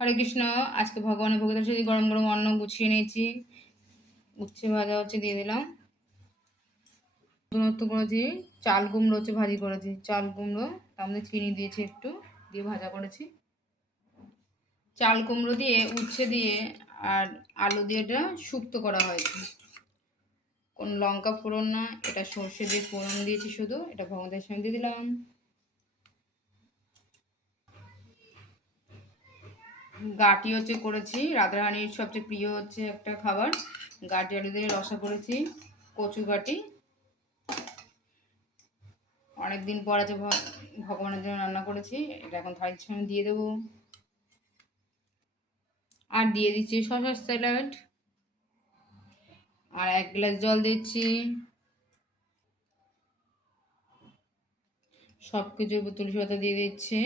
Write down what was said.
হরে কৃষ্ণ। আজকে ভগবানের ভোগের সাথে গরম গরম অন্ন গুছিয়ে নিয়েছি। উচ্ছে ভাজা হচ্ছে দিয়ে দিলাম। নতুন করেছি চাল কুমড়ো হচ্ছে ভাজি করেছি, চাল কুমড়ো তার মধ্যে চিনি দিয়েছি একটু, দিয়ে ভাজা করেছি। চাল কুমড়ো দিয়ে উচ্ছে দিয়ে আর আলু দিয়ে এটা শুক্তো করা হয়েছে। কোন লঙ্কা ফোড়ন না, এটা সর্ষে দিয়ে ফোড়ন দিয়েছি শুধু। এটা ভগবানের সঙ্গে দিয়ে দিলাম। গাটি হচ্ছে করেছি, রাধারানীর সবচেয়ে প্রিয় হচ্ছে একটা খাবার, গাটি আলু দিয়ে রসা করেছি। কচু গাটি অনেকদিন পর আছে, ভগবানের জন্য রান্না করেছি। এটা এখন থালির সামনে দিয়ে দেবো। আর দিয়ে দিচ্ছি শসার স্যালাড, আর 1 গ্লাস জল দিচ্ছি। সব কিছু তুলসী পাতা দিয়ে দিচ্ছি।